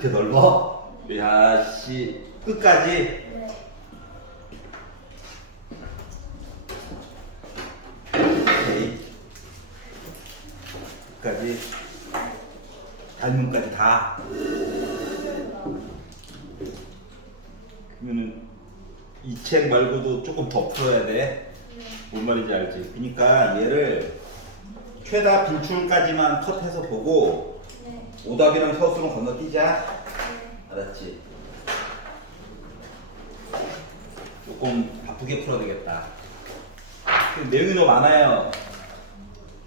그렇게 넓어? 야, 씨. 끝까지? 네. 오케이. 끝까지. 닮은까지 다. 그러면은 이 책 말고도 조금 더 풀어야 돼. 뭔 말인지 알지? 그러니까 얘를 최다 빈출까지만 컷해서 보고 네. 오답이랑 서술은 건너뛰자. 네. 알았지? 조금 바쁘게 풀어야 되겠다. 내용이 너무 많아요.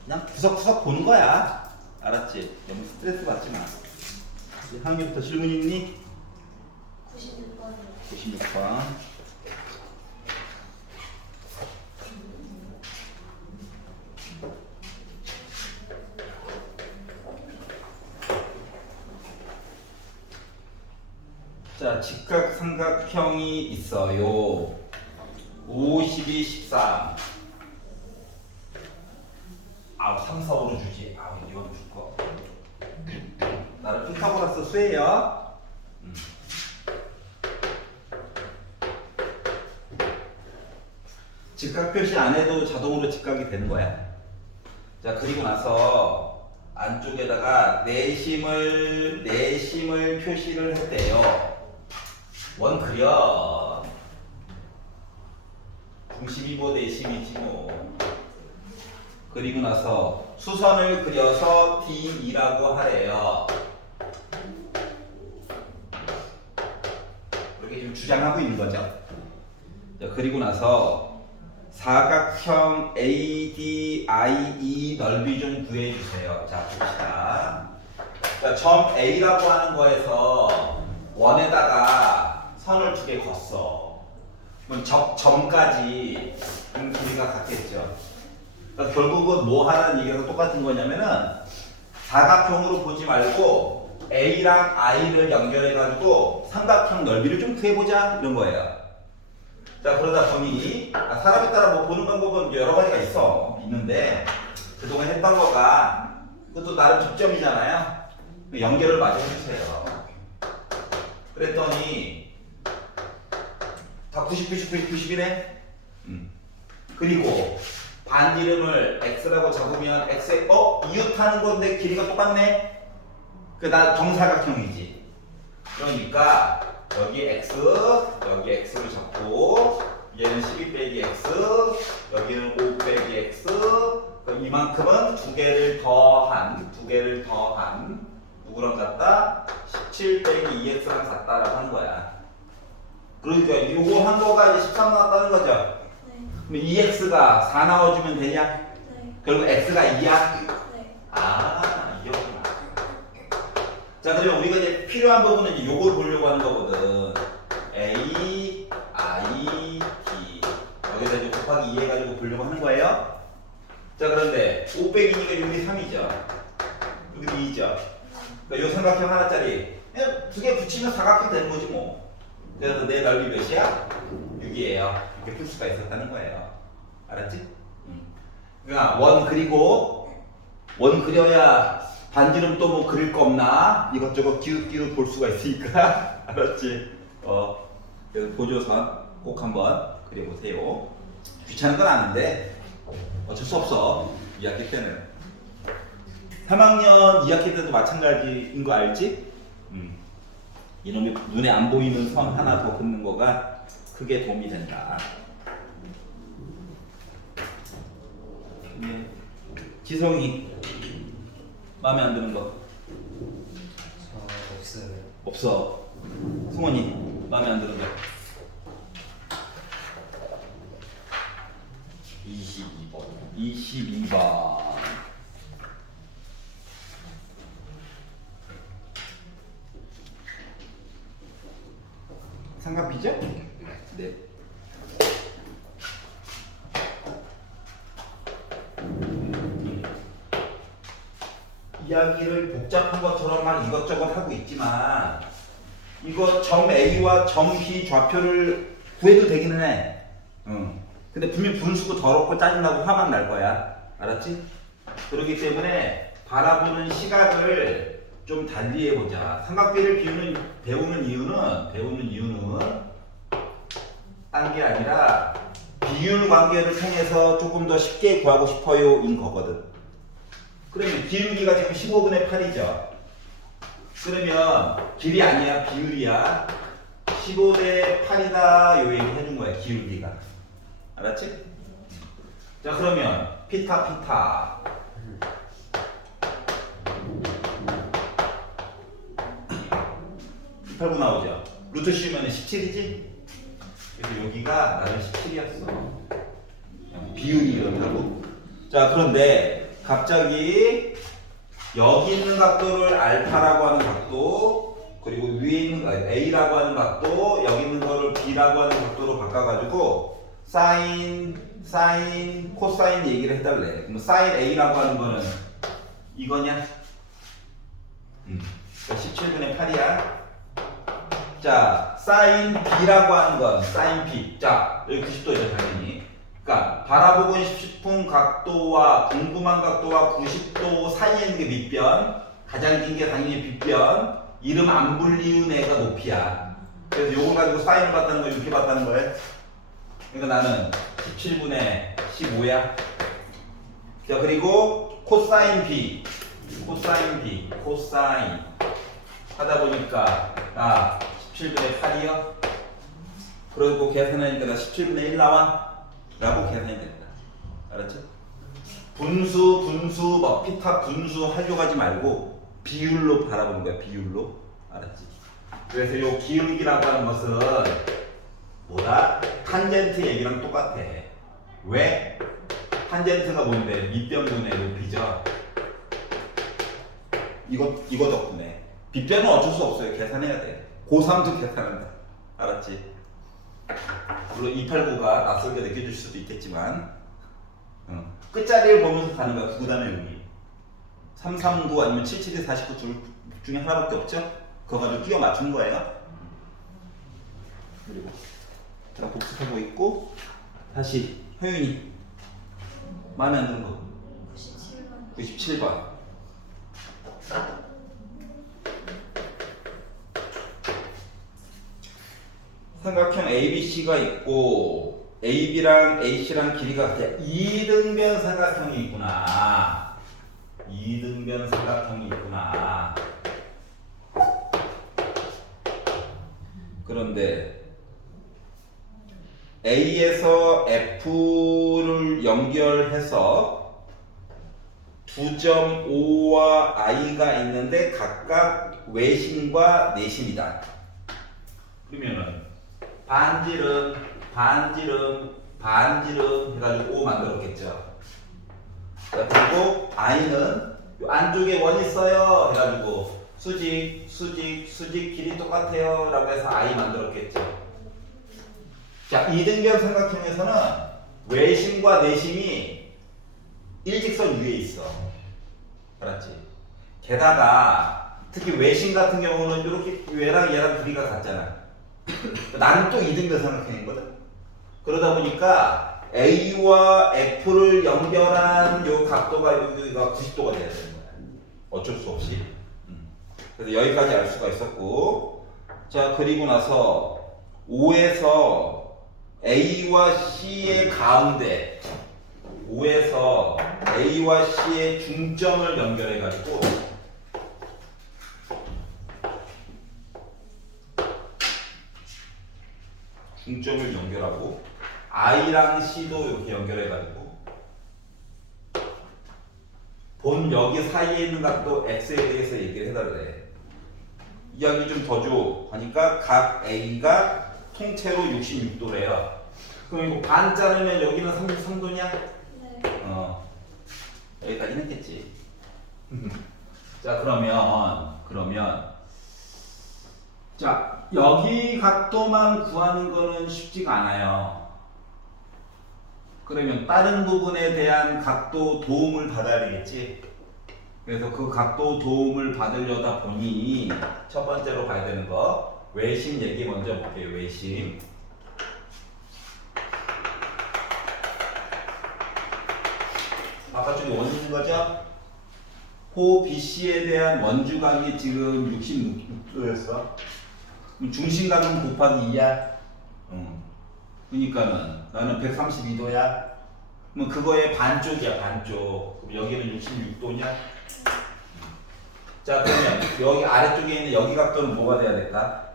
그냥 구석구석 보는 거야. 알았지? 너무 스트레스 받지 마. 이제 하은이부터 질문 있니? 96번이요. 96번. 자, 직각삼각형이 있어요. 52, 13. 아우, 3, 4, 5로 주지. 아우, 이건 줄 거. 나는 피타고라스 수예요. 직각 표시 안 해도 자동으로 직각이 되는 거야. 자, 그리고 나서 안쪽에다가 내심을 표시를 했대요. 원 그려. 중심이 뭐 내심이지 뭐. 그리고 나서 수선을 그려서 D2라고 하래요. 그렇게 지금 주장하고 있는 거죠. 자, 그리고 나서 사각형 ADIE 넓이 좀 구해주세요. 자, 봅시다. 자, 점 A라고 하는 거에서 원에다가 선을 두 개 걷어. 그럼 점까지 길이가 같겠죠. 그러니까 결국은 뭐 하라는 얘기가 똑같은 거냐면은 사각형으로 보지 말고 A랑 I를 연결해가지고 삼각형 넓이를 좀 구해보자 이런 거예요. 자, 그러다 보니 사람에 따라 뭐 보는 방법은 여러 가지가 있는데 그동안 했던 거가 그것도 나름 접점이잖아요. 연결을 마저 해주세요. 그랬더니 다 90, 90, 90, 90이네. 그리고 반지름을 x라고 잡으면 x에 이웃하는 건데 길이가 똑같네. 나 정사각형이지. 그러니까 여기 x, 여기 x를 잡고 얘는 12 빼기 x, 여기는 5 빼기 x. 그럼 이만큼은 두 개를 더한 누구랑 같다? 17 빼기 2x랑 같다라고 하는 거야. 그러니까 이거 한 거가 이제 13 나왔다는 거죠. 네. 그럼 2x가 4 나와주면 되냐? 네. 결국 x가 2야? 네. 아, 이거구나. 자, 그러면 우리가 이제 필요한 부분은 이제 요걸 보려고 하는 거거든. A, I, D. 여기다 이제 곱하기 2 해가지고 보려고 하는 거예요. 자, 그런데 5 빼기니까 여기 3이죠. 여기 2죠. 그러니까 요 삼각형 하나짜리 그냥 두 개 붙이면 사각형 되는 거지 뭐. 그래서 내 넓이 몇이야? 6이에요. 이렇게 풀 수가 있었다는 거예요. 알았지? 그러니까 원 그려야 반지름 또 뭐 그릴 거 없나? 이것저것 기웃기웃 볼 수가 있으니까. 알았지? 그래서 보조선 꼭 한번 그려보세요. 귀찮은 건 아는데 어쩔 수 없어. 2학기 때는. 3학년 2학기 때도 마찬가지인 거 알지? 이놈이 눈에 안 보이는 선 하나 더 긋는 거가 크게 도움이 된다. 네. 지성이 마음에 안 드는 거 저 없어요. 없어. 승원이 마음에 안 드는 거 22번. 22번. 삼각비죠? 네. 이야기를 복잡한 것처럼 막 이것저것 하고 있지만 이거 점 A와 점 B 좌표를 구해도 되기는 해. 근데 분명 분수고 더럽고 짜증나고 화만 날 거야. 알았지? 그렇기 때문에 바라보는 시각을 좀 달리 해보자. 삼각비를 배우는 이유는 딴 게 아니라 비율 관계를 통해서 조금 더 쉽게 구하고 싶어요인 거거든. 그러면 기울기가 지금 15분의 8이죠. 그러면 길이 아니야, 비율이야. 15대 8이다 요 얘기 해준 거야, 기울기가. 알았지? 자, 그러면 피타 8구 나오죠. 루트 씌우면 17이지? 그래서 여기가 나는 17이었어. 비율이 이렇다고. 자, 그런데 갑자기 여기 있는 각도를 알파라고 하는 각도, 그리고 위에 있는 A라고 하는 각도, 여기 있는 거를 B라고 하는 각도로 바꿔가지고 사인, 코사인 얘기를 해달래. 그럼 사인 A라고 하는 거는 이거냐? 17분의 8이야. 자, 사인 B라고 하는 건 사인 B. 자, 여기 90도죠, 당연히. 그러니까 바라보고 싶은 각도와 궁금한 각도와 90도 사이에 있는 게 밑변, 가장 긴 게 당연히 빗변, 이름 안 불리운 애가 높이야. 그래서 요걸 가지고 사인을 봤다는 거 이렇게 봤다는 거예요. 그러니까 나는 17분의 15야. 자, 그리고 코사인 B, 코사인 하다 보니까 나 17분의 8이요. 그리고 계산하니까 나 17분의 1 나와. 라고 계산이 된다. 알았죠? 분수, 뭐 피타 분수 하려고 하지 말고 비율로 바라보는 거야. 비율로. 알았지? 그래서 요 기울기라고 하는 것은 뭐다? 탄젠트 얘기랑 똑같아. 왜? 탄젠트가 뭔데? 밑변분의 높이죠. 이거 덕분에. 빗변은 어쩔 수 없어요. 계산해야 돼. 고3도 계산한다. 알았지? 물론 289가 낯설게 느껴질 수도 있겠지만 끝자리를 보면서 가는 거야. 구구단의 의미. 339 아니면 77에 49 둘 중에 하나밖에 없죠? 그거 가지고 끼워 맞추는 거예요. 그리고 자, 복습하고 있고 다시 효윤이 마음에 안 드는 거 97번 삼각형 ABC가 있고 AB랑 AC랑 길이가 같아. 이등변 삼각형이 있구나. 이등변 삼각형이 있구나. 그런데 A에서 F를 연결해서 2.5와 I가 있는데 각각 외심과 내심이다. 그러면은 반지름 해가지고 5 만들었겠죠. 그리고 I는 요 안쪽에 원 있어요 해가지고 수직 길이 똑같아요 라고 해서 I 만들었겠죠. 자, 이등변 삼각형에서는 외심과 내심이 일직선 위에 있어. 알았지? 게다가 특히 외심 같은 경우는 이렇게 얘랑 둘이가 같잖아. 나는 또 이등변 삼각형이거든. 그러다 보니까 A와 F를 연결한 요 각도가 여기가 90도가 돼야 되는 거야. 어쩔 수 없이. 그래서 여기까지 알 수가 있었고, 자, 그리고 나서 5에서 A와 C의 가운데, 5에서 A와 C의 중점을 연결해가지고 중점을 연결하고 I랑 C도 이렇게 연결해가지고 본 여기 사이에 있는 각도 X에 대해서 얘기를 해달래. 이야기 좀 더 줘. 하니까 각 A가 통째로 66도래요. 그럼 이거 반 자르면 여기는 33도냐? 네. 여기까지는 했겠지. 자, 그러면 자, 여기 각도만 구하는 거는 쉽지가 않아요. 그러면 다른 부분에 대한 각도 도움을 받아야 되겠지. 그래서 그 각도 도움을 받으려다 보니 첫 번째로 봐야 되는 거 외심 얘기 먼저 볼게요. 외심. 바깥쪽에 원 있는 거죠? 호 BC에 대한 원주각이 지금 66도였어. 그럼 중심각은 곱하기 2야. 그러니까는 나는 132도야. 그럼 그거의 반쪽이야, 반쪽. 그럼 여기는 66도냐? 자, 그러면 여기 아래쪽에 있는 여기 각도는 뭐가 돼야 될까?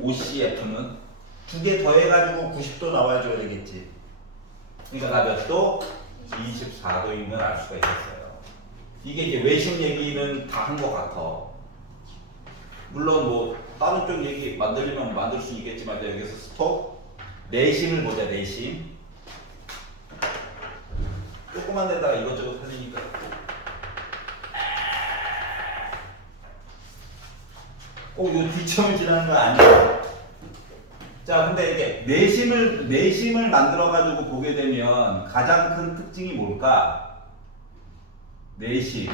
OCF는 두 개 더해가지고 90도 나와줘야 되겠지. 그러니까 나 몇 도? 24도인 걸 알 수가 있었어요. 이게 이제 외심 얘기는 다 한 것 같아. 물론 뭐 다른 쪽 얘기 만들려면 만들 수 있겠지만 여기서 스톱. 내심을 보자, 내심. 조그만 데다가 이것저것 하려니까. 꼭 요 뒤점을 지나는 거 아니야. 자, 근데 이게 내심을 만들어가지고 보게 되면 가장 큰 특징이 뭘까? 내심.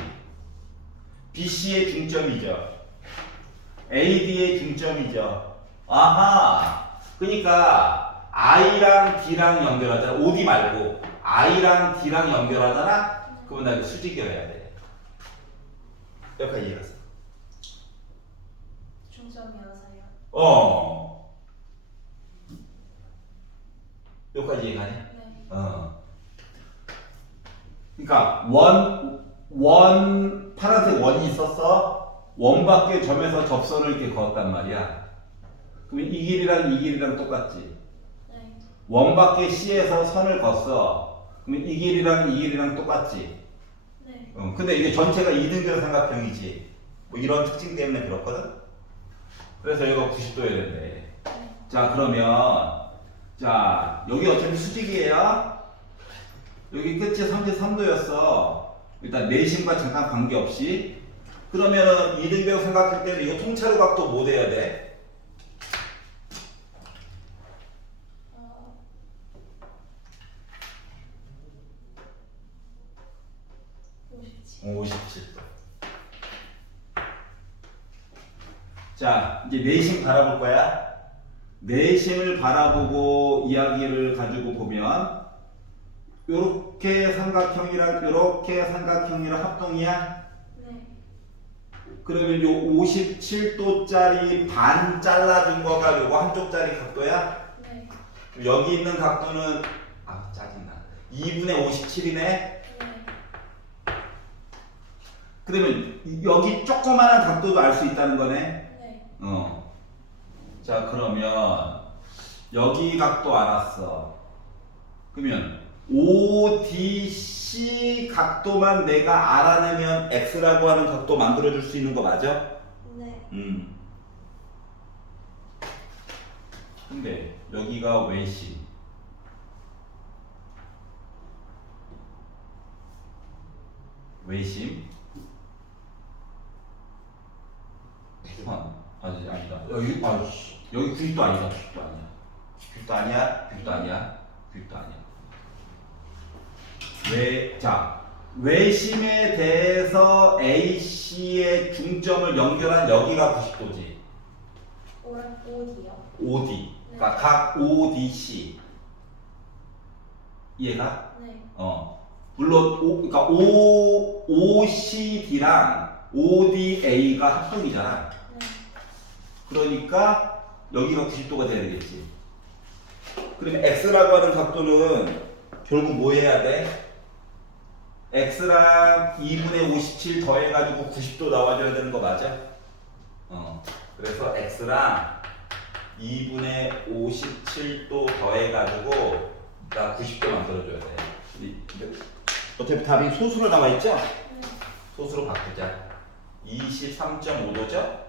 BC의 중점이죠. AD의 중점이죠. 아하. 그러니까 I랑 D랑 연결하잖아. OD 말고 I랑 D랑 연결하잖아. 그러면 나 이거 수직이어야 돼. 여기까지 이해했어. 중점이어서요. 여기까지 이해가냐? 네. 그러니까 파란색 원이 있었어. 원밖에 점에서 접선을 이렇게 그었단 말이야. 그러면 이 길이랑 이 길이랑 똑같지. 네. 원밖에 C에서 선을 그었어. 그러면 이 길이랑 이 길이랑 똑같지. 네. 근데 이게 전체가 이등변 삼각형이지. 뭐 이런 특징 때문에 그렇거든. 그래서 여기가 90도여야 된대. 네. 자, 그러면 자, 여기 어차피 수직이에요. 여기 끝이 33도였어. 일단 내심과 잠깐 관계없이. 그러면은 이등변 삼각형 때는 이거 통차로 각도 뭐 돼야 돼? 57도. 자, 이제 내심 바라볼 거야. 내심을 바라보고 이야기를 가지고 보면 요렇게 삼각형이랑 요렇게 삼각형이랑 합동이야. 네. 그러면 요 57도짜리 반 잘라준 거가 요거 한쪽짜리 각도야. 네. 여기 있는 각도는 짜증나. 2분의 57이네. 네. 그러면 여기 조그마한 각도도 알 수 있다는 거네. 네. 자, 그러면 여기 각도 알았어. 그러면 ODC 각도만 내가 알아내면 X라고 하는 각도 만들어줄 수 있는 거 맞아? 네. 근데 여기가 외심. 외심. 아니다. 여기 90도 아니다. 90도 아니야. 90도 아니야. 90도 아니야. 90도 아니야. 외심에 대해서 AC의 중점을 연결한 여기가 90도지. OD요? OD. 그러니까 각 ODC. 이해가? 네. 물론 그러니까 OCD랑 ODA가 합동이잖아. 네. 그러니까 여기가 90도가 돼야 되겠지. 그러면 X라고 하는 각도는 결국 뭐 해야 돼? X랑 2분의 57 더해가지고 90도 나와줘야 되는 거 맞아? 그래서 X랑 2분의 57도 더해가지고 나 90도 만들어줘야 돼. 어차피 답이 소수로 나와있죠? 네. 소수로 바꾸자. 23.5도죠?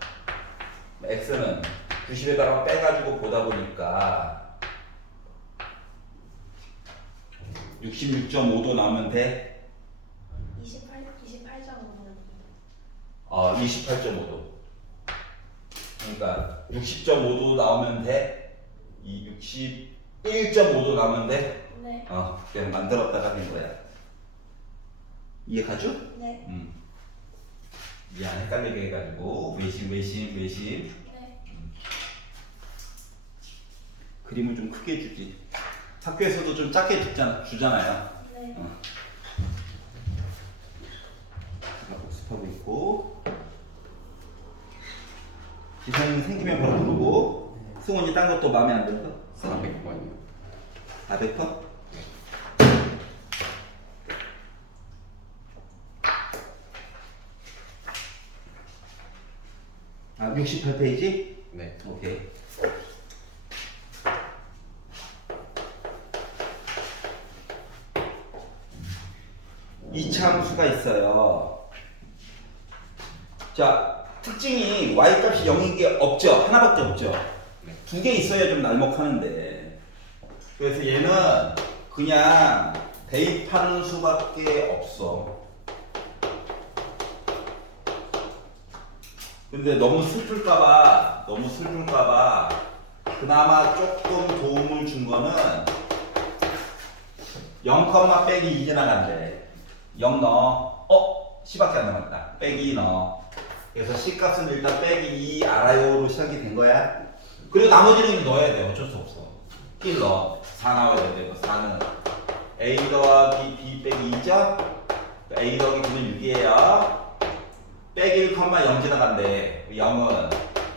X는 90에다가 빼가지고 보다 보니까 66.5도 나오면 돼. 28.5는 28.5도. 그러니까 60.5도 나오면 돼. 61.5도 나오면 돼. 네. 그냥 만들었다가 된 거야. 이해가죠? 네. 미안, 헷갈리게 해가지고 외심. 네. 그림을 좀 크게 주지. 학교에서도 좀 작게 주잖아요. 네. 복습하고 승훈이 딴 것도 마음에 안 들어? 400번이요. 400번? 아, 68페이지? 네. 오케이. 이차함수가 있어요. 자, 특징이 y값이 0인 게 없죠. 하나밖에 없죠. 네. 두 개 있어야 좀 날먹하는데. 그래서 얘는 그냥 대입하는 수밖에 없어. 근데 너무 슬플까봐 그나마 조금 도움을 준 거는 0, 빼기 2 지나간대. 0 넣어. 10밖에 안 남았다. 빼기 2 넣어. 그래서 C 값은 일단 빼기 2 알아요로 시작이 된 거야. 그리고 나머지는 넣어야 돼. 어쩔 수 없어. 1 넣어. 4 나와야 돼. 4는 A 더하기 B 빼기 2죠? A 더하기 B는 6이에요. 빼기 1,0 지나간대. 0은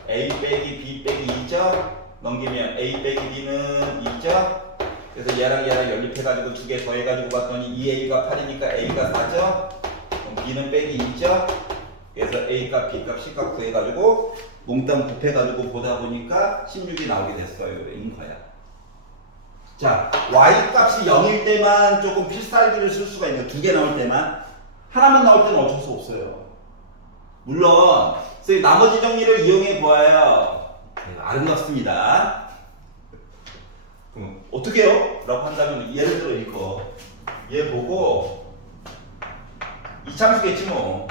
A 빼기 B 빼기 2죠? 넘기면 A 빼기 B는 2죠? 그래서 얘랑 연립해가지고 두 개 더해가지고 봤더니 2A가 8이니까 A가 4죠? 그럼 B는 빼기 2죠? 그래서 A값, B값, C값 구해가지고 몽땅 곱해가지고 보다 보니까 16이 나오게 됐어요. 인 거야. 자, Y값이 0일 때만 조금 필살기를 쓸 수가 있는 두 개 나올 때만. 하나만 나올 때는 어쩔 수 없어요. 물론 선생님 나머지 정리를 이용해 보아요. 아름답습니다. 그럼 어떻게 해요? 라고 한다면 예를 들어 이거 얘 보고 이참수겠지 뭐.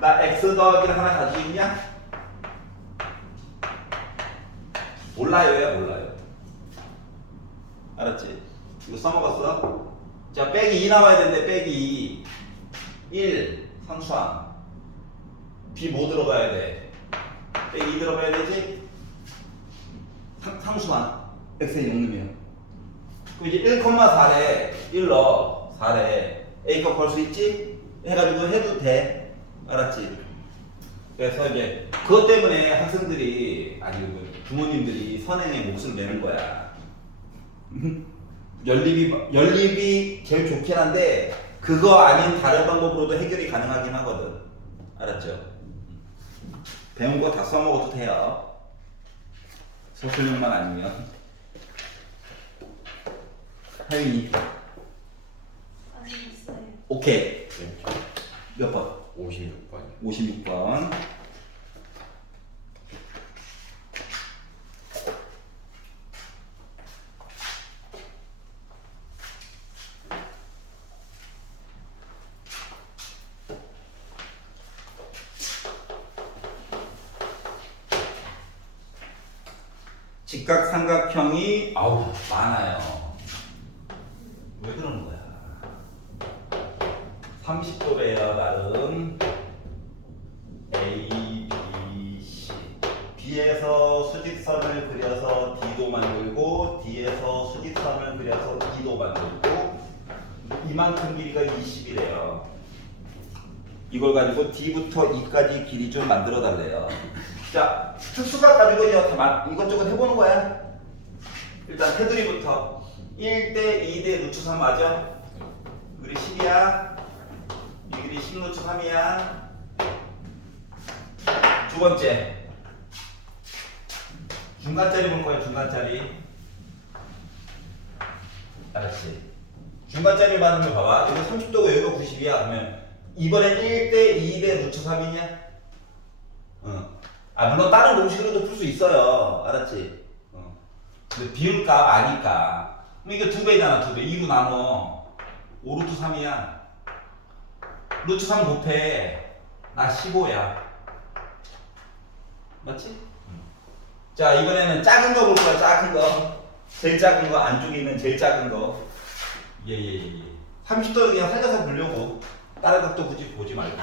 나 x 더하기를 하나 가지고 있냐? 몰라요야 몰라요. 알았지? 이거 써먹었어? 자, 빼기 2 나와야 되는데 빼기 2 1 상수항 B 뭐 들어가야 돼? 빼기 2 들어가야 되지? 상수항 x에 0 넣으면 그럼 이제 1,4래 1 넣어 4래 A값 걸 수 있지? 해가지고 해도 돼. 알았지? 그래서 이제 그것 때문에 학생들이 아니 부모님들이 선행에 몫을 내는 거야. 연립이 제일 좋긴 한데 그거 아닌 다른 방법으로도 해결이 가능하긴 하거든. 알았죠? 배운 거 다 써먹어도 돼요. 소설력만 아니면. 하윤이 아직 있어요. 오케이. 네. 몇 번? 56번이요. 56번. 직각삼각형이 많아요. 왜 그러는 거야? 30도래요, 나름. A, B, C. B에서 수직선을 그려서 D도 만들고 D에서 수직선을 그려서 E도 만들고 이만큼 길이가 20이래요. 이걸 가지고 D부터 E까지 길이 좀 만들어 달래요. 자, 특수각 가지고 이것저것 해보는 거야. 일단 테두리부터 1대 2대 루트 3 맞아? 우리 10이야. 이 길이 10 루트 3이야. 두 번째 중간짜리 볼 거야. 중간짜리. 알았지? 중간짜리 받는 거 봐봐. 여기 30도고 여기가 90이야. 그러면 이번엔 1대 2대 루트 3이냐? 물론 다른 공식으로도 풀 수 있어요. 알았지? 근데 비율값 아니까. 그럼 이거 2배잖아. 2배. 2로 나눠. 5 루트 3이야. 루트 3 곱해. 나 15야. 맞지? 자, 이번에는 작은 거 볼 거야. 작은 거. 제일 작은 거. 안쪽에 있는 제일 작은 거. 예. 30도를 그냥 살려서 보려고. 다른 것도 굳이 보지 말고.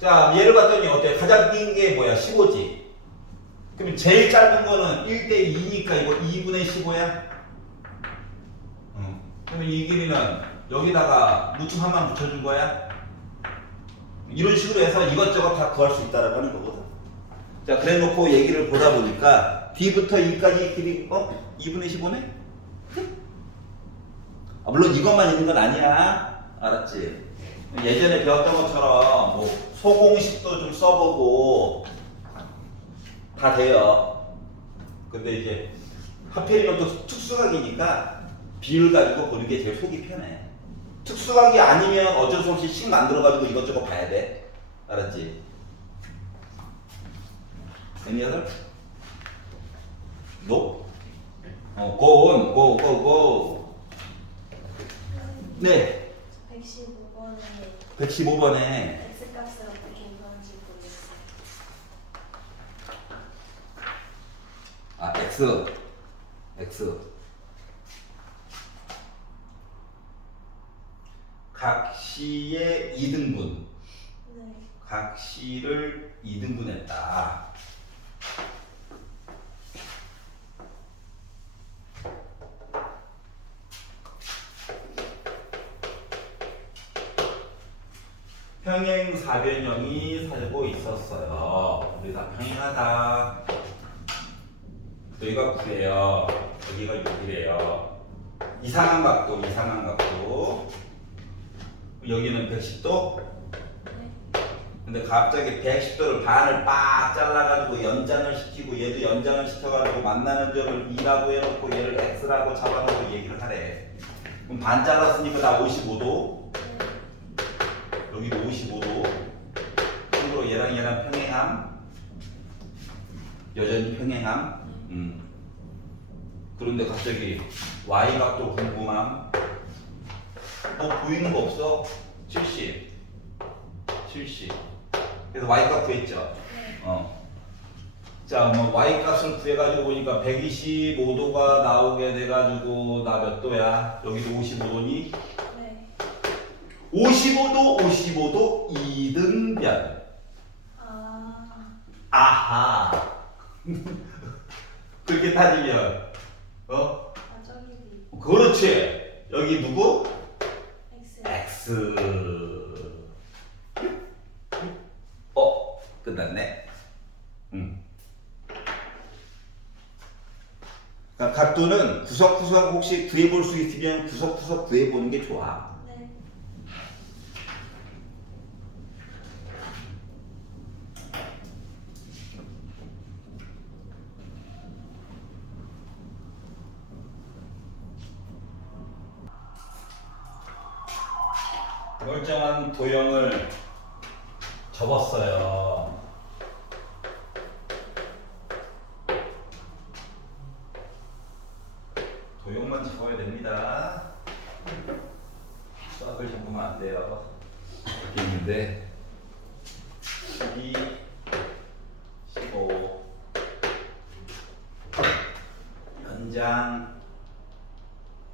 자, 얘를 봤더니 어때? 가장 긴 게 뭐야? 15지. 그러면 제일 짧은 거는 1대 2니까 이거 2분의 15야? 그러면 이 길이는 여기다가 루트 3만 붙여준 거야? 이런 식으로 해서 이것저것 다 구할 수 있다라고 하는 거거든. 자, 그래 놓고 얘기를 보다 보니까 D부터 E까지 길이 2분의 15네? 물론 이것만 있는 건 아니야. 알았지? 예전에 배웠던 것처럼 뭐 소공식도 좀 써보고 다 돼요. 근데 이제 하필이면 또 특수각이니까 비율 가지고 보는 게 제일 속이 편해. 특수각이 아니면 어쩔 수 없이 식 만들어가지고 이것저것 봐야 돼. 알았지? Any other? No? Go on, go. 네, 115번에 115번에 X값을 어떻게 구하는지 모르겠어요. X 각시의 2등분 네. 각시를 2등분했다. 평행 사변형이 살고 있었어요. 우리가 평행하다. 여기가 9래요. 여기가 6이래요. 이상한 각도. 여기는 110도. 네. 근데 갑자기 110도를 반을 빡 잘라가지고 연장을 시키고 얘도 연장을 시켜가지고 만나는 점을 2라고 해놓고 얘를 X라고 잡아놓고 얘기를 하래. 그럼 반 잘랐으니까 나 55도. 여기도 55도. 참고로 얘랑 평행함. 여전히 평행함. 그런데 갑자기 Y각도 궁금함. 뭐 보이는 거 없어? 70. 그래서 Y값 구했죠? 자, 뭐 Y값을 구해가지고 보니까 125도가 나오게 돼가지고 나 몇 도야? 여기도 55도니? 네. 55도 2등변. 아하. 그렇게 따지면 저기도 있고. 그렇지. 여기 누구? X. X. 끝났네. 그러니까 각도는 구석구석 혹시 구해볼 수 있으면 구석구석 구해보는 게 좋아. 네. 멀쩡한 도형을 접었어요. 도형만 접어야 됩니다. 수학을 접으면 안 돼요. 이렇게 있는데 12, 15 연장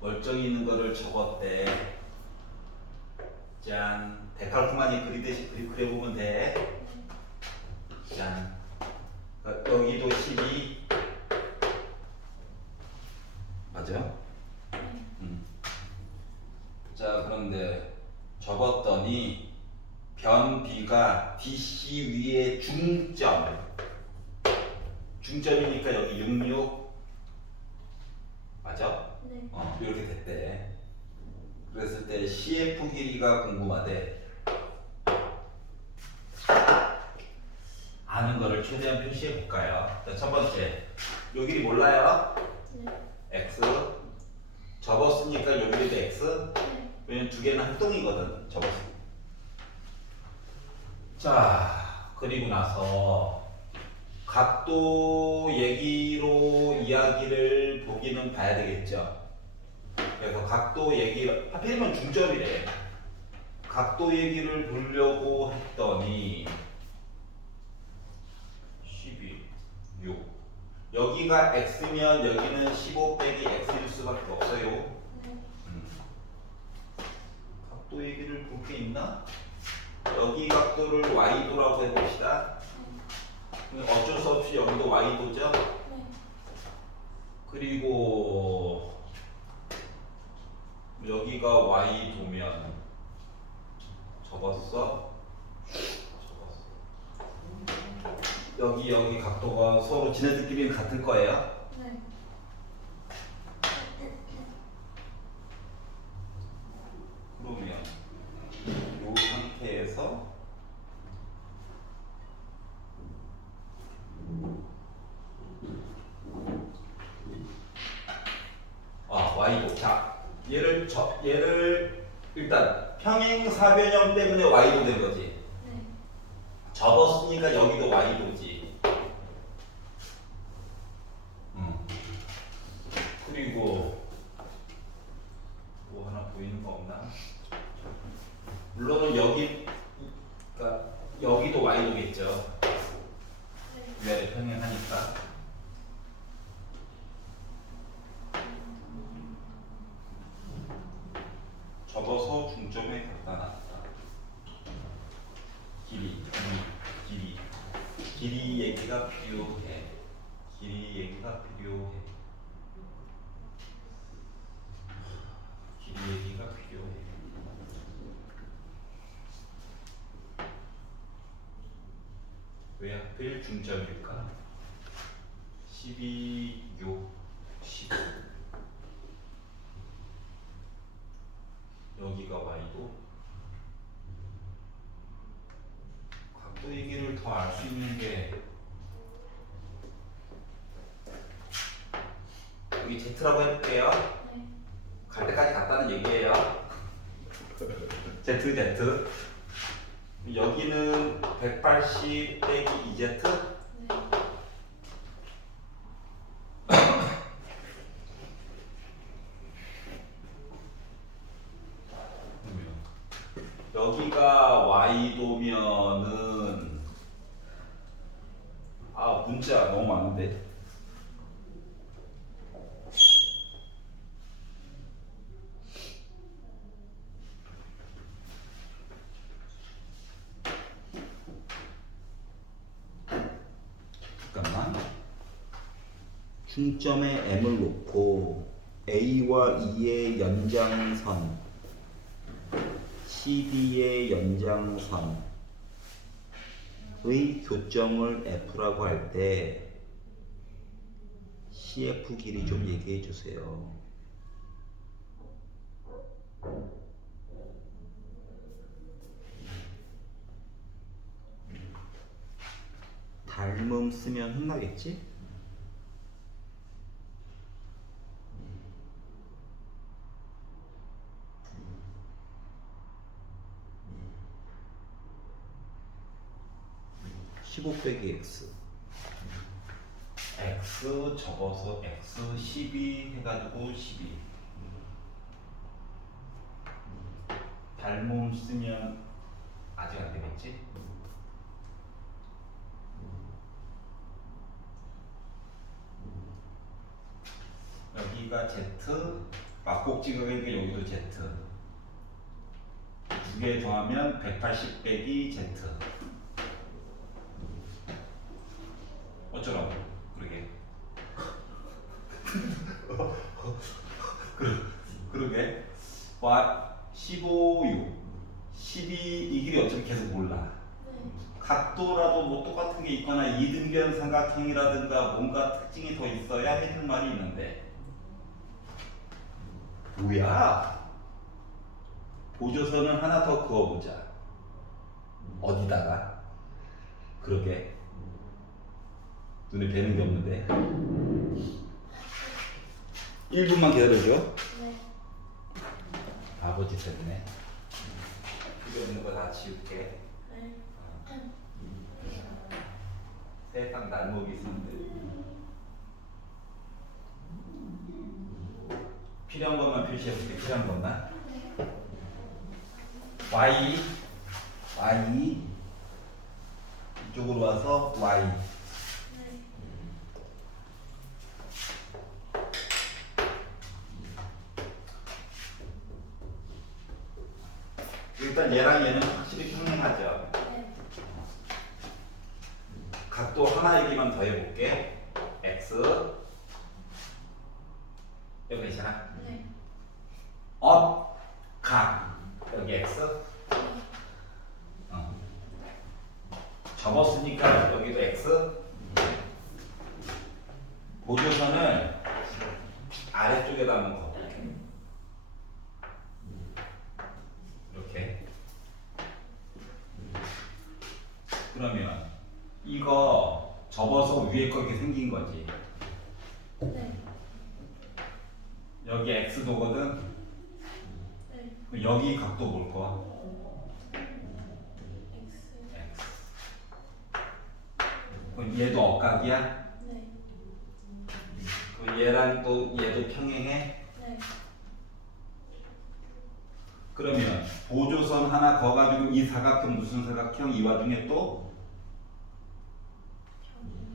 멀쩡히 있는 거를 접었대. 짠, 데칼코마니 그리듯이 그려보면 돼. 짠, 여기도 12 맞아? 자, 그런데 접었더니 변 B가 DC 위에 중점이니까 여기 66 맞아? 네. 이렇게 됐대. 그랬을 때 CF 길이가 궁금하대. 아는 거를 최대한 표시해 볼까요? 자, 첫 번째, 요 길이 몰라요? 네. X. 접었으니까 여기도 X. 네. 왜냐면 두 개는 합동이거든. 접었어. 자, 그리고 나서 각도 얘기로 이야기를 보기는 봐야 되겠죠. 그래서 각도 얘기, 하필이면 중점이래. 각도 얘기를 보려고 했더니 12, 6. 여기가 X면 여기는 15 빼기 X일 수밖에 없어요. 네. 각도 얘기를 볼 게 있나? 여기 각도를 Y도라고 해봅시다. 어쩔 수 없이 여기도 Y도죠? 네. 그리고 여기가 Y도면 접었어? 여기 각도가 서로 적어도 지네들끼리는 같을 거예요. 네. 그러면 이 상태에서 y도 자 얘를 일단 평행사변형 때문에 y도 된 거지. 네. 접었으니까 여기도 y도지. 그리고 뭐 하나 보이는 거 없나? 물론은 그러니까 여기도 y도겠죠. 네. 위아래 평행하니까. 접어서 중점에 갖다 놨다. 길이 얘기가 필요해. 길이 얘기가 필요해. 왜 하필 중점일까? 12, 6, 15. 여기가 y도. 각도 얘기를 더 알 수 있는 게 여기 z라고 해볼게요. 네. 갈 때까지 갔다는 얘기예요. z. 여기는 180 빼기 2z. 네. 여기가 y도면은 문자 너무 많은데. 잠깐만. 중점에 m을 놓고 a와 2의 연장선, CD의 연장선의 교점을 F라고 할 때 CF 길이 좀 얘기해 주세요. 닮음 쓰면 혼나겠지? (15 빼기 x) x 접어서 x 12 해가지고 12. 닮음 쓰면 아직 안 되겠지? 여기가 z, 막꼭지각이니까 여기도 z. 두 개 더하면 180 빼기 z. 어쩌라고? 그러게. 그러게. 15, 6, 12 이 길이 어차피 계속 몰라. 네. 각도라도 뭐 똑같은 게 있거나 이등변 삼각형이라든가 뭔가 특징이 더 있어야 해줄 말이 있는데. 뭐야? 보조선을 하나 더 그어보자. 어디다가? 그러게. 눈에 뵈는 게 없는데. 1분만 기다려줘. 네. 아버지 됐네. 이거 있는 거 다 지울게. 네. 세상 날목이 있었는데. 필요한 것만 표시해볼게. 필요한 것만. y 이쪽으로 와서 y. 네. 일단 얘랑 얘는 확실히 평행하죠. 네. 각도 하나 얘기만 더 해볼게. x 여기 괜찮아? 네. 각 여기 x. 접었으니까 여기도 x. 쪽에다 한번 거볼게. 이렇게. 그러면 이거 접어서 위에 거 이렇게 생긴 거지. 네. 여기 x도거든. 네. 그럼 여기 각도 볼 거야. X. x. 그럼 얘도 억각이야. 네. 그럼 얘랑 또 얘도 평행해. 네. 그러면 보조선 하나 더 가지고 이 사각형 무슨 사각형? 이 와중에 또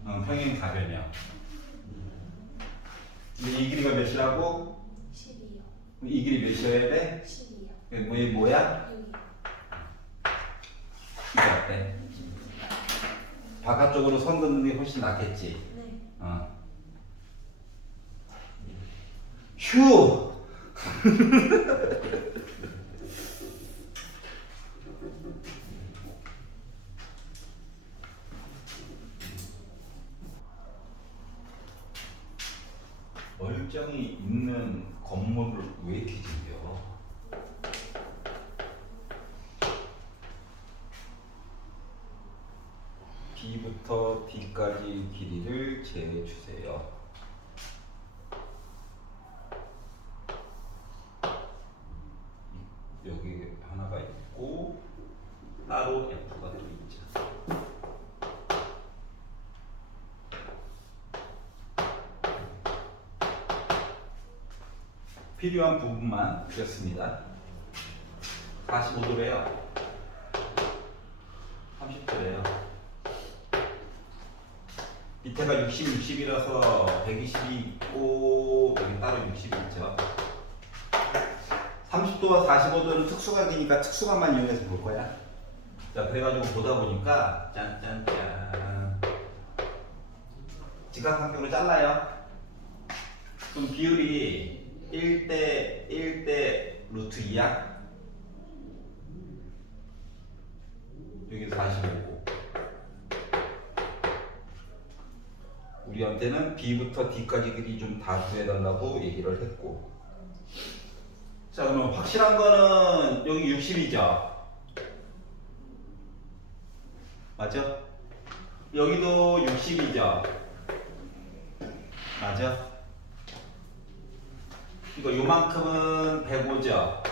평행 사변이야. 이 길이가 몇이라고? 12요. 이 길이 몇이어야 돼? 12요. 이게 뭐야? 6이요. 이거 어때? 바깥쪽으로 선 긋는 게 훨씬 낫겠지? 네. 휴! 멀쩡히 있는 건물을 왜 이렇게 준비해? B부터 D까지 길이를 재주세요. 여기 하나가 있고 따로 F가 또 있죠. 필요한 부분만 그렸습니다. 45도래요. 30도래요. 밑에가 60, 60이라서 120이 있고 여기 따로 60이 있죠. 30도와 45도는 특수각이니까 특수각만 이용해서 볼 거야. 자, 그래가지고 보다 보니까 짠짠짠 직각삼각형으로 잘라요. 그럼 비율이 1대 1대 루트 2야. 여기 45고 우리한테는 B부터 D까지 길이 좀 다 구해달라고 얘기를 했고. 자, 그럼 확실한 거는 여기 60이죠. 맞죠? 여기도 60이죠. 맞아? 이거 요만큼은 105죠.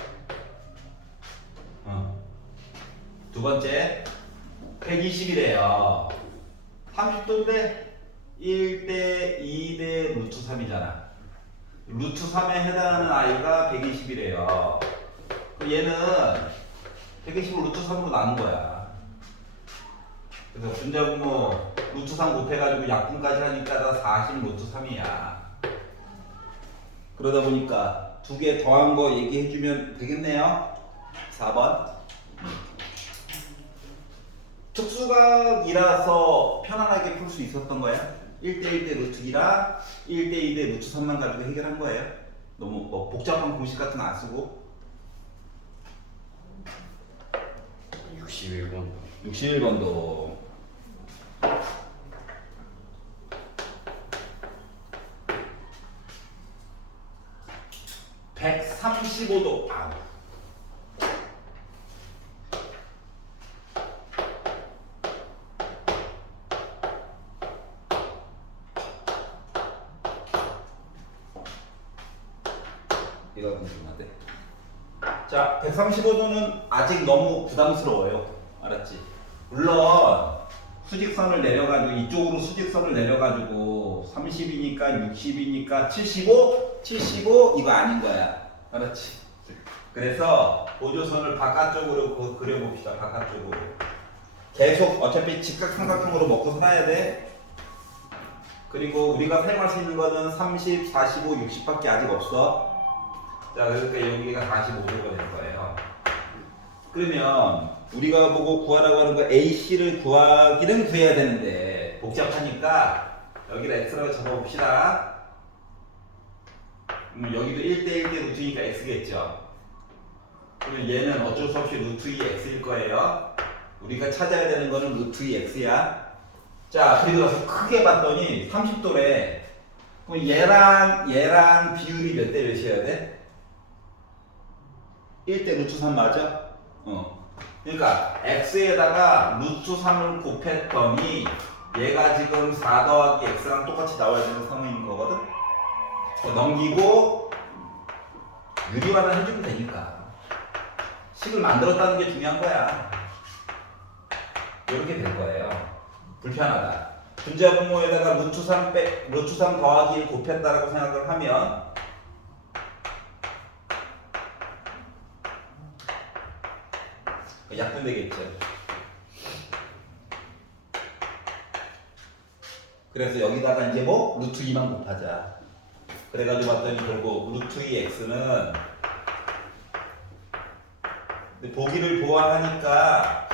두 번째 120이래요. 30도인데 1대 2대 루트 3이잖아. 루트 3에 해당하는 아이가 120이래요. 그럼 얘는 120을 루트 3으로 나눈 거야. 그래서 분자분모 루트 3 곱해가지고 약분까지 하니까 다 40 루트 3이야. 그러다 보니까 두 개 더한 거 얘기해주면 되겠네요. 4번. 특수각이라서 편안하게 풀 수 있었던 거야. 1대 1대 루트 2라 1대 2대 루트 3만 가지고 해결한 거예요. 너무 복잡한 공식 같은 거 안 쓰고. 61번. 61번도 (135도) 아우. 이거 궁금한데. 자, 135도는 아직 너무 부담스러워요. 알았지? 물론 수직선을 내려가지고 이쪽으로 수직선을 내려가지고 30이니까 60이니까 75 이거 아닌 거야. 알았지? 그래서 보조선을 바깥쪽으로 그려봅시다. 바깥쪽으로. 계속 어차피 직각삼각형으로 먹고 살아야 돼. 그리고 우리가 사용할 수 있는 거는 30, 45, 60밖에 아직 없어. 자, 그러니까 여기가 45도가 될 거예요. 그러면 우리가 보고 구하라고 하는 거 AC를 구하기는 구해야 되는데 복잡하니까 여기다 X라고 적어봅시다. 여기도 1대 1대 루트니까 X겠죠. 그러면 얘는 어쩔 수 없이 루트 2 X일 거예요. 우리가 찾아야 되는 거는 루트 2 X야. 자, 그리고 나서 크게 봤더니 30도래. 그럼 얘랑 비율이 몇 대 몇이어야 돼? 1대 루트 3 맞아? 그러니까 x에다가 루트 3을 곱했더니 얘가 지금 4 더하기 x랑 똑같이 나와야 되는 상황인 거거든? 넘기고 유리화를 해주면 되니까 식을 만들었다는 게 중요한 거야. 이렇게 될 거예요. 불편하다. 분자 분모에다가 루트 3 더하기 1 곱했다라고 생각을 하면 약분되겠죠. 그래서 여기다가 이제 뭐 루트 2만 곱하자. 그래가지고 봤더니 결국 루트 2x는 보기를 보아하니까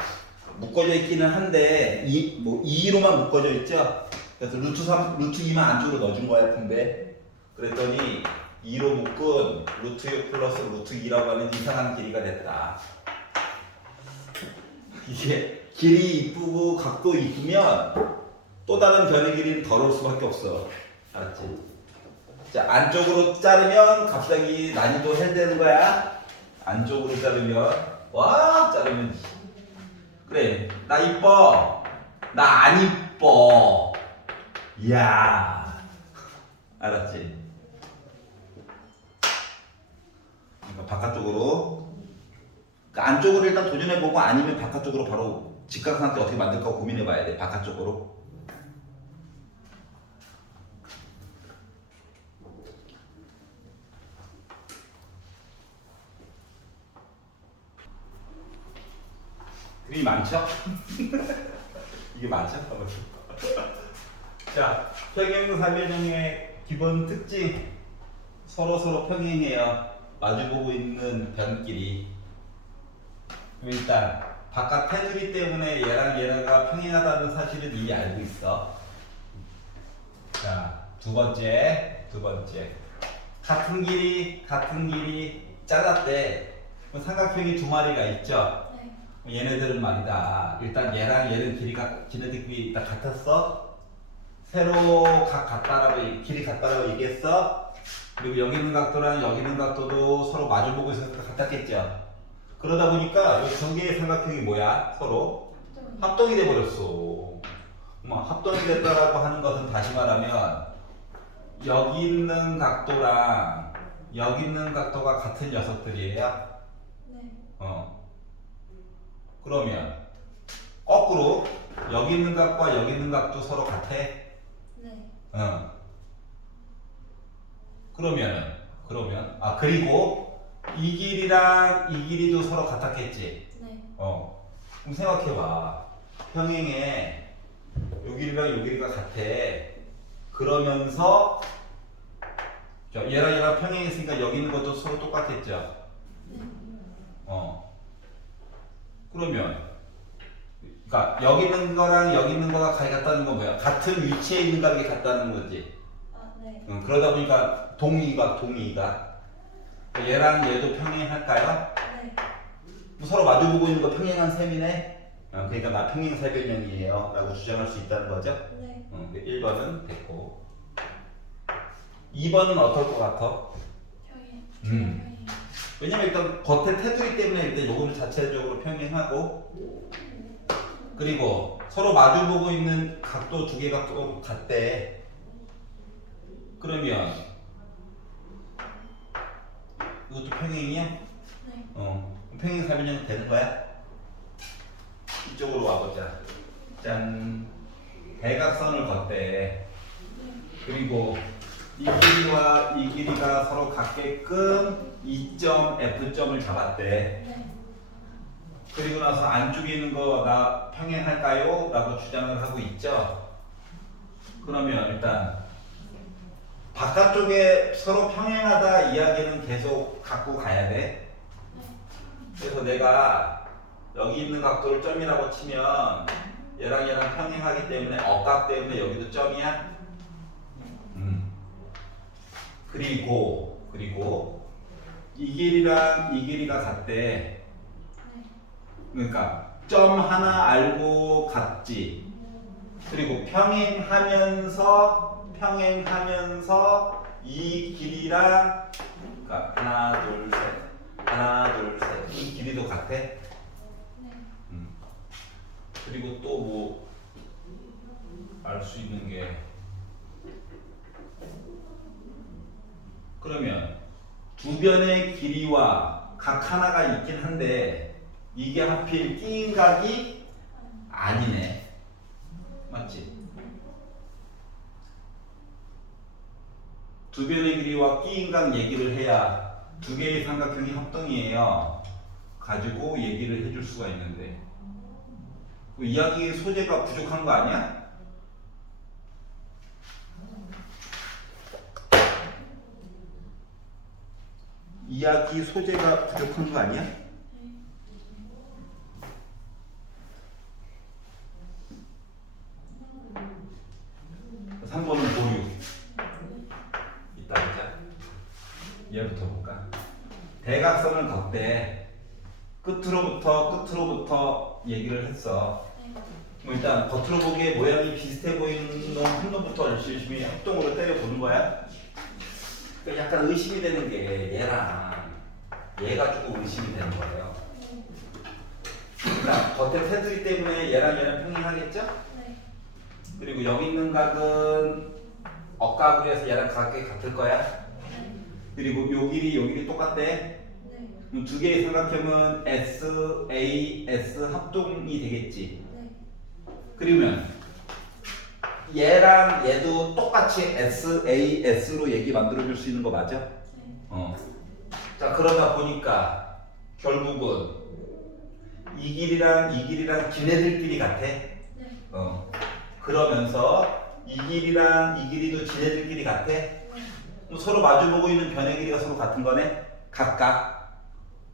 묶어져 있기는 한데 2로만 묶어져 있죠. 그래서 루트 2만 안쪽으로 넣어준 거야 근데 그랬더니 2로 묶은 루트 6 플러스 루트 2라고 하는 이상한 길이가 됐다. 이게 길이 이쁘고 각도 이쁘면 또 다른 변의 길이는 더러울 수밖에 없어. 알았지? 자, 안쪽으로 자르면 갑자기 난이도 해되는 거야. 안쪽으로 자르면 와 자르면 그래 나 이뻐 나 안 이뻐 이야 알았지? 그러니까 바깥쪽으로 그러니까 안쪽으로 일단 도전해보고 아니면 바깥쪽으로 바로 직각삼각대 어떻게 만들까 고민해봐야 돼. 바깥쪽으로. 그림이 많죠? 이게 많죠? 자, 평행사변형의 기본 특징 서로 평행해요. 마주보고 있는 변끼리. 일단 바깥 테두리 때문에 얘랑 얘가 평행하다는 사실을 이미 알고 있어. 자, 두 번째 같은 길이 잘랐대. 삼각형이 두 마리가 있죠. 얘네들은 말이다. 일단 얘랑 얘는 지네들끼리 다 같았어. 세로 길이 같다라고 얘기했어. 그리고 여기 있는 각도랑 여기 있는 각도도 서로 마주보고 있어서 같았겠죠. 그러다 보니까 이 두 개의 삼각형이 뭐야? 서로 합동이 돼 버렸어. 합동이 됐다라고 하는 것은 다시 말하면 여기 있는 각도랑 여기 있는 각도가 같은 녀석들이에요. 네. 그러면 거꾸로 여기 있는 각과 여기 있는 각도 서로 같아? 네. 그리고 이 길이랑 이 길이도 서로 같았겠지? 네. 그럼 생각해봐. 평행에 요 길이랑 요 길이가 같아. 그러면서 얘랑 평행했으니까 여기 있는 것도 서로 똑같겠죠? 네. 그러면 그러니까 여기 있는 거랑 여기 있는 거가 같다는 건 뭐야? 같은 위치에 있는 값이 같다는 거지. 네. 그러다 보니까 동의가 얘랑 얘도 평행할까요? 네. 서로 마주보고 있는 거 평행한 셈이네. 그러니까 나 평행사변형이에요 라고 주장할 수 있다는 거죠. 네. 1번은 됐고 2번은 어떨 것 같아? 평행. 왜냐면 일단 겉에 테두리 때문에 일단 요거는 자체적으로 평행하고 그리고 서로 마주보고 있는 각도 두 개가 또 같대. 그러면 이것도 평행이야? 네. 평행사변형 되는 거야? 이쪽으로 와보자. 짠. 대각선을 걷대. 그리고 이 길이와 이 길이가 서로 같게끔 E점, F점을 잡았대. 네. 그리고 나서 안쪽에 있는 거 나 평행할까요? 라고 주장을 하고 있죠. 그러면 일단 바깥쪽에 서로 평행하다 이야기는 계속 갖고 가야 돼. 그래서 내가 여기 있는 각도를 점이라고 치면 얘랑 평행하기 때문에 억각 때문에 여기도 점이야. 그리고 이 길이랑 이 길이가 같대. 그러니까 점 하나 알고 같지. 그리고 평행하면서 평행하면서 이 길이랑 그러니까 하나 둘 셋 하나 둘 셋 이 길이도 같아. 네. 그리고 또 뭐 알 수 있는 게 그러면 두 변의 길이와 각 하나가 있긴 한데 이게 하필 끼인각이 아니네. 맞지? 두 변의 길이와 끼인각 얘기를 해야 두 개의 삼각형이 합동이에요. 가지고 얘기를 해줄 수가 있는데 그 이야기의 소재가 부족한 거 아니야? 이야기 소재가 부족한 거 아니야? 네. 3번은 보류. 이따 보자. 얘부터 볼까? 대각선을 걷되 끝으로부터 얘기를 했어. 네. 뭐 일단 겉으로 보기에 모양이 비슷해 보이는 놈 한 놈부터 열심히 합동으로 때려보는 거야. 그러니까 약간 의심이 되는 게 얘랑 얘 가지고 의심이 되는 거예요. 그러니까 겉에 테두리 때문에 얘랑 평행하겠죠? 네. 그리고 여기 있는 각은 억각으로 해서 얘랑 각이 같을 거야. 네. 그리고 요 길이 똑같대. 네. 그럼 두 개의 삼각형은 S, A, S 합동이 되겠지. 네. 그러면 얘랑 얘도 똑같이 S, A, S로 얘기 만들어줄 수 있는 거 맞아? 네. 자 그러다 보니까 결국은 이 길이랑 지네들끼리 같아. 네. 그러면서 이 길이랑 이 길이도 지네들끼리 같아. 그럼 서로 마주보고 있는 변의 길이가 서로 같은 거네. 각각.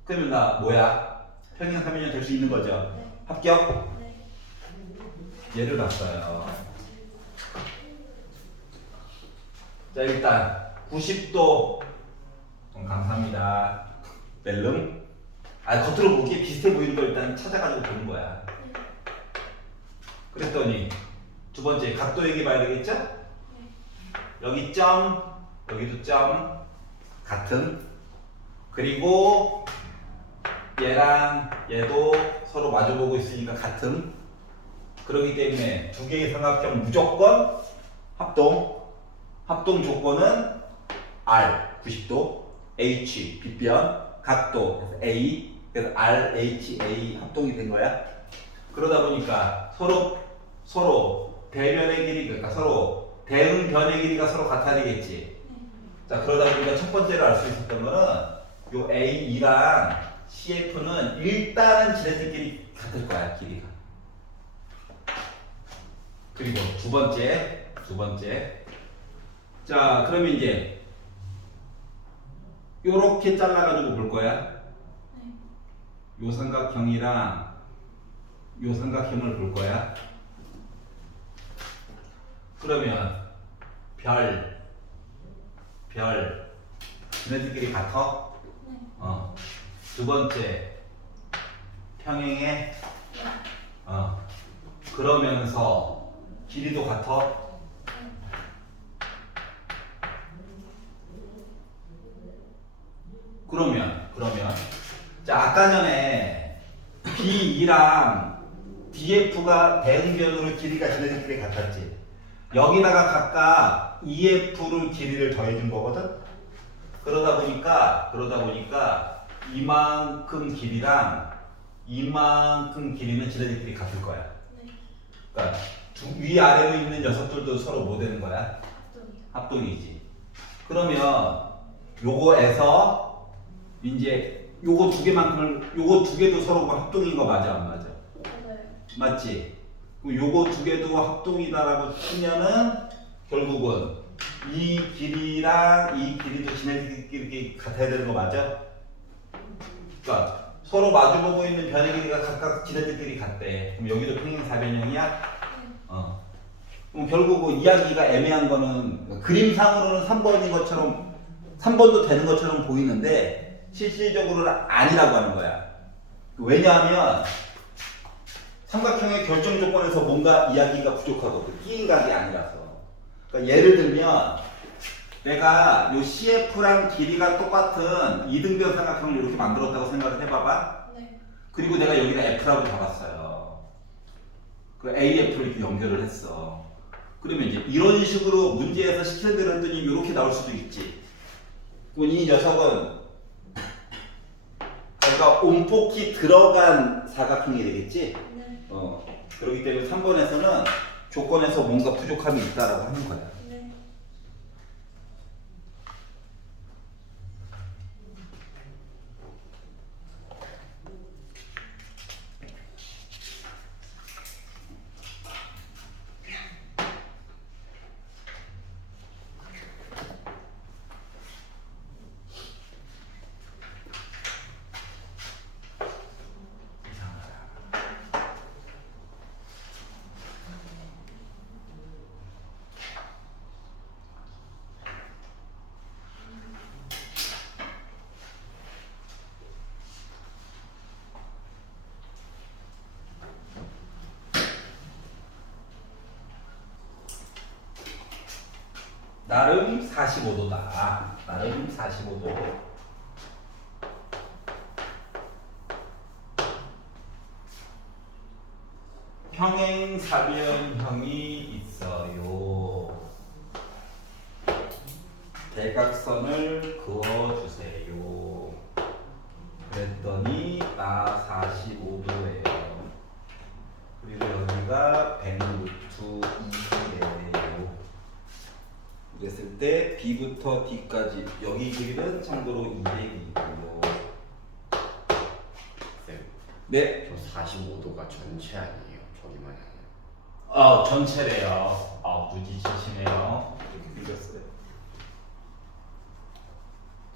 그러면 나 뭐야? 평행삼변이 될 수 있는 거죠. 네. 합격? 네. 예를 봤어요. 자 일단 90도 감사합니다. 멜름. 겉으로 보기에 비슷해 보이는 걸 일단 찾아가지고 보는 거야. 그랬더니 두 번째 각도 얘기 봐야 되겠죠? 여기 점, 여기도 점 같은. 그리고 얘랑 얘도 서로 마주보고 있으니까 같은. 그렇기 때문에 두 개의 삼각형 무조건 합동 조건은 R 90도, H 빗변, 각도 그래서 A, 그래서 R, H, A 합동이 된 거야. 그러다 보니까 서로 대변의 길이 그러니까 서로 대응 변의 길이가 서로 같아야 되겠지. 자 그러다 보니까 첫 번째로 알 수 있었던 거는 요 A2랑 CF는 일단은 지네들끼리 같을 거야 길이가. 그리고 두 번째. 자 그러면 이제 요렇게 잘라가지고 볼 거야. 요 삼각형이랑 요 삼각형을 볼 거야. 그러면 별 지네들끼리 같아? 두 번째 평행해. 그러면서 길이도 같아. 그러면 자 아까 전에 B2랑 DF가 대응변으로 길이가 지네들끼리 같았지. 여기다가 각각 EF를 길이를 더해준 거거든. 그러다 보니까 이만큼 길이랑 이만큼 길이는 지네들끼리 같을 거야. 그러니까 위아래로 있는 녀석들도 서로 뭐 되는 거야? 합동이지. 그러면 요거에서 이제 요거 두 개도 서로 합동인 거 맞아 안 맞아? 맞지? 그럼 요거 두 개도 합동이다라고 치면은 결국은 이 길이랑 이 길이도 지네들끼리 같아야 되는 거 맞아? 그러니까 서로 마주보고 있는 변의 길이가 각각 지네들끼리 같대. 그럼 여기도 평행사변형이야? 그럼 결국은 이야기가 애매한 거는 그림상으로는 3번인 것처럼 3번도 되는 것처럼 보이는데 실질적으로는 아니라고 하는 거야. 왜냐하면 삼각형의 결정 조건에서 뭔가 이야기가 부족하거든. 끼인 각이 아니라서. 그러니까 예를 들면 내가 요 CF랑 길이가 똑같은 이등변 삼각형을 이렇게 만들었다고 생각을 해봐봐. 네. 그리고 내가 여기다 F라고 잡았어요. 그 AF를 이렇게 연결을 했어. 그러면 이제 이런 식으로 문제에서 시키는 대로 했더니 이렇게 나올 수도 있지. 그럼 이 녀석은 그러니까 온폭이 들어간 사각형이 되겠지? 네. 그렇기 때문에 3번에서는 조건에서 뭔가 부족함이 있다라고 하는 거야. 네. 나름 45도다. 나름 45도. 평행사변형이 있어요. 대각선을 그어주세요. 그랬더니 나 45도예요. 그리고 여기가 100루트 2예요. 그랬을 때 B부터 D까지 여기 길이는 참고로 200이고요. 네. 저 45도가 전체 아니에요. 저기만 아니에요. 전체래요. 무지치시네요. 이렇게 생겼어요.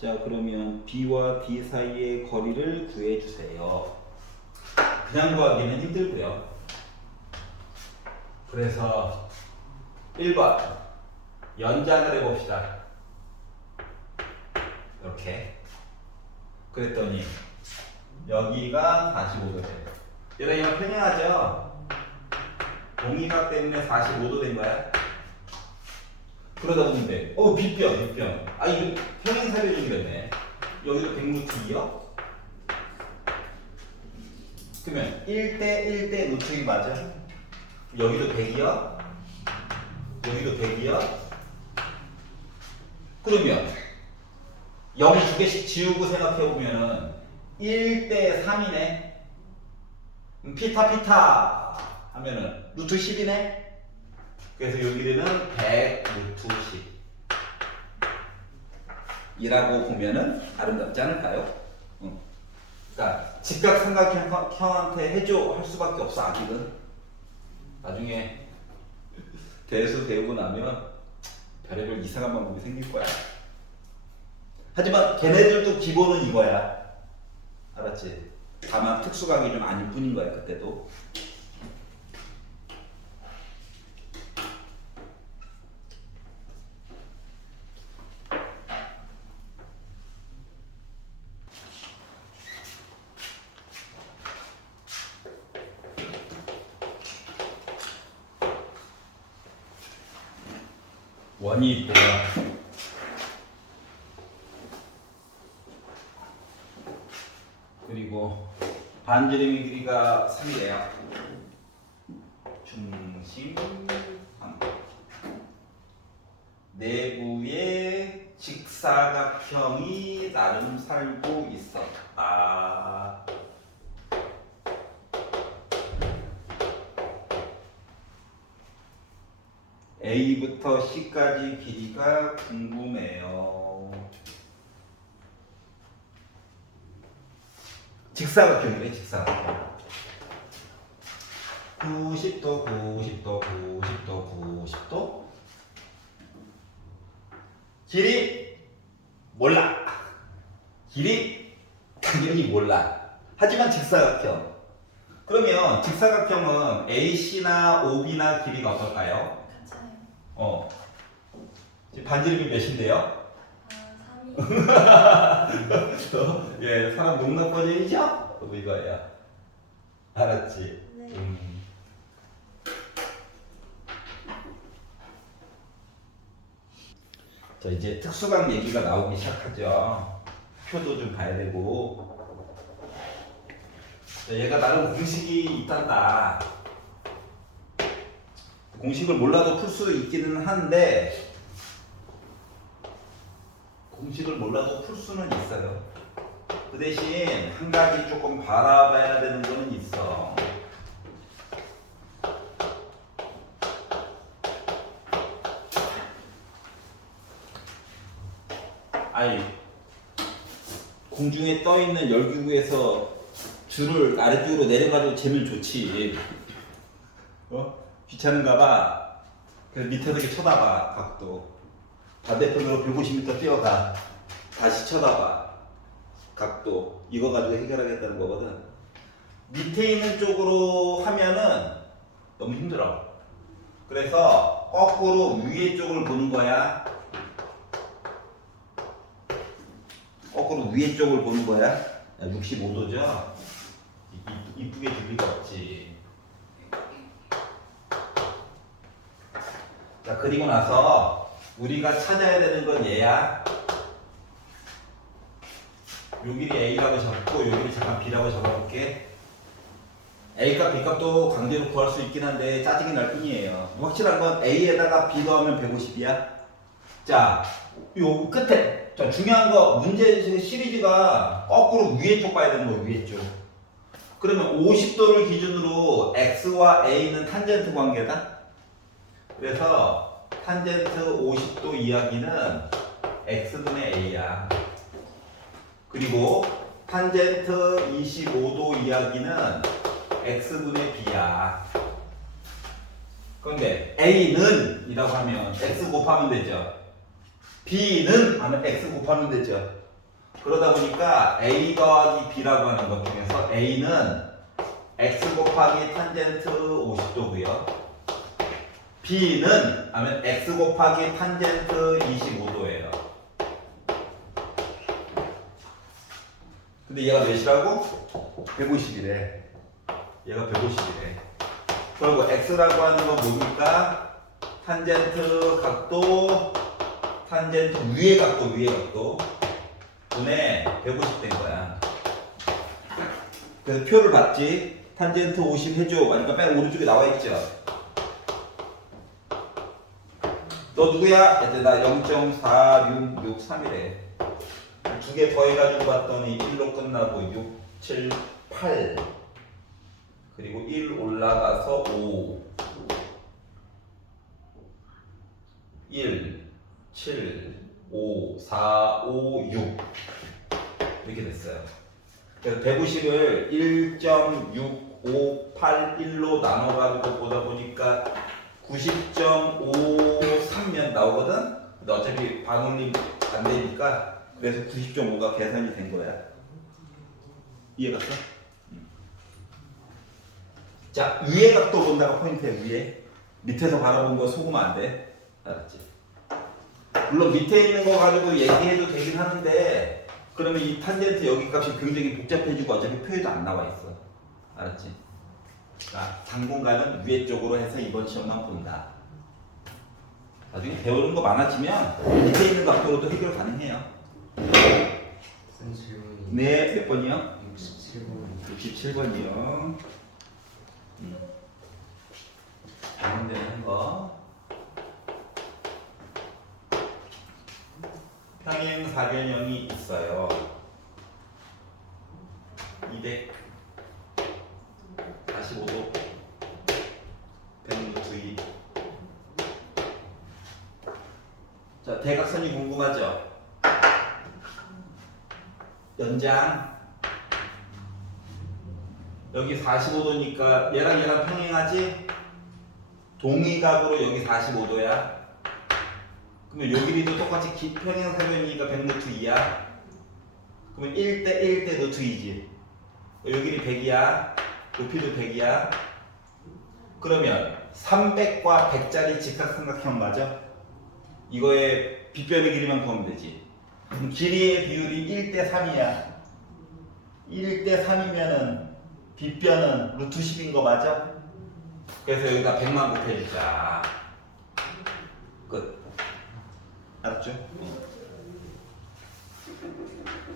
자, 그러면 B와 D 사이의 거리를 구해주세요. 그냥 구하기는 힘들고요. 그래서 1번 연장을 해봅시다. 이렇게. 그랬더니 여기가 45도래요. 얘랑 이거 평행하죠? 동의각 때문에 45도 된 거야. 그러다 보는데 빗변. 이거 평행사변형이랬네. 여기도 100루트 2요? 그러면 1대 루트 2 맞아? 여기도 100이요? 여기도 100이요? 그러면 0 두 개씩 지우고 생각해보면은 1대 3이네. 피타 하면은 루트 10이네. 그래서 여기는 100 루트 10 이라고 보면은 아름답지 않을까요? 그러니까 직각삼각형한테 해줘 할 수밖에 없어. 아직은 나중에 대수 배우고 나면 별의별 이상한 방법이 생길 거야. 하지만 걔네들도 기본은 이거야. 알았지? 다만 특수각이 좀 아닐 뿐인 거야. 그때도. 원이 있고요. 그리고 반지름의 길이가 3이에요. 중심 3. 내부에 직사각형이 나름 살고 있었다. A부터 C까지 길이가 궁금해요. 직사각형이래. 직사각형. 90도 90도 90도 90도. 길이 몰라. 길이 당연히 몰라. 하지만 직사각형. 그러면 직사각형은 AC나 OB나 길이가 어떨까요? 같아요. 지금 반지름이 몇인데요? 3이. 예, 사람 농락 버전이죠? 이거야. 알았지? 네. 자, 이제 특수강 얘기가 나오기 시작하죠. 표도 좀 봐야 되고. 자, 얘가 나름 공식이 있단다. 공식을 몰라도 풀 수 있기는 한데 공식을 몰라도 풀 수는 있어요. 그 대신 한 가지 조금 바라봐야 되는 거는 있어. 아니, 공중에 떠 있는 열기구에서 줄을 아래쪽으로 내려가지고 재면 좋지. 귀찮은가 봐. 그래서 밑에서 이렇게 쳐다봐, 각도. 반대편으로 150m 뛰어가. 다시 쳐다봐. 각도. 이거 가지고 해결하겠다는 거거든. 밑에 있는 쪽으로 하면은 너무 힘들어. 그래서 거꾸로 위에 쪽을 보는 거야. 거꾸로 위에 쪽을 보는 거야. 65도죠? 이쁘게 줄 리가 없지. 자, 그리고 나서 우리가 찾아야 되는 건 얘야. 요 길이 A라고 적고 요 길이 잠깐 B라고 적어볼게. A값 B값도 강제로 구할 수 있긴 한데 짜증이 날 뿐이에요. 확실한 건 A에다가 B 더하면 150이야. 자, 요 끝에. 자, 중요한 거 문제 시리즈가 거꾸로 위에 쪽 봐야 되는 거, 위에 쪽. 그러면 50도를 기준으로 X와 A는 탄젠트 관계다. 그래서 탄젠트 50도 이야기는 X분의 A야. 그리고 탄젠트 25도 이야기는 X분의 B야. 그런데 A는 이라고 하면 X 곱하면 되죠. B는 하면 X 곱하면 되죠. 그러다 보니까 A 더하기 B라고 하는 것 중에서 A는 X 곱하기 탄젠트 50도고요. B는 하면 X 곱하기 탄젠트 25도예요. 근데 얘가 몇이라고? 150이래. 얘가 150이래. 그리고 X라고 하는 건 뭡니까? 탄젠트 각도, 탄젠트 위의 각도 분의 150 된 거야. 그래서 표를 봤지. 탄젠트 50 해줘. 그러니까 맨 오른쪽에 나와 있죠. 너 누구야? 얘들 나 0.4663이래. 두 개 더해가지고 봤더니 1로 끝나고 6, 7, 8 그리고 1 올라가서 5 1, 7, 5, 4, 5, 6 이렇게 됐어요. 그래서 150을 1.6581로 나눠가지고 보다 보니까 90.53면 나오거든? 근데 어차피 방울림 안 되니까 그래서 90.5가 계산이 된 거야. 이해갔어? 자, 위에 각도 본다가 포인트야, 위에. 밑에서 바라본 거 속으면 안 돼. 알았지? 물론 밑에 있는 거 가지고 얘기해도 되긴 하는데 그러면 이 탄젠트 여기 값이 굉장히 복잡해지고 어차피 표에도 안 나와 있어. 알았지? 자, 당분간은 위에 쪽으로 해서 이번 시험만 본다. 나중에 배우는 거 많아지면 밑에 있는 각도로도 해결 가능해요. 무슨 질문이? 네, 몇 번이요? 67번. 67번이요. 방문되는 거. 평행 사변형이 있어요. 245도 100루트 2. 자, 대각선이 궁금하죠? 연장 여기 45도니까 얘랑 평행하지? 동의각으로 여기 45도야. 그러면 요 길이도 똑같이 평행사변이니까 100루트 2야. 그러면 1대 1대 루트 2지. 요 길이 100이야. 높이도 100이야. 그러면 300과 100짜리 직사삼각형 맞아? 이거의 빗변의 길이만 보면 되지. 그럼 길이의 비율이 1대 3이야. 1대 3이면은 빗변은 루트 10인 거 맞아? 그래서 여기다 100만 곱해주자. 끝. 알았죠?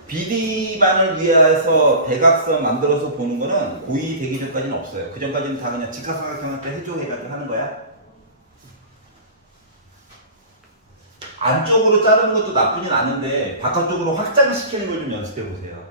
BD반을 위해서 대각선 만들어서 보는 거는 고2 되기 전까지는 없어요. 그 전까지는 다 그냥 직각삼각형한테 해줘 해가지고 하는 거야. 안쪽으로 자르는 것도 나쁘진 않은데 바깥쪽으로 확장시키는 걸 좀 연습해 보세요.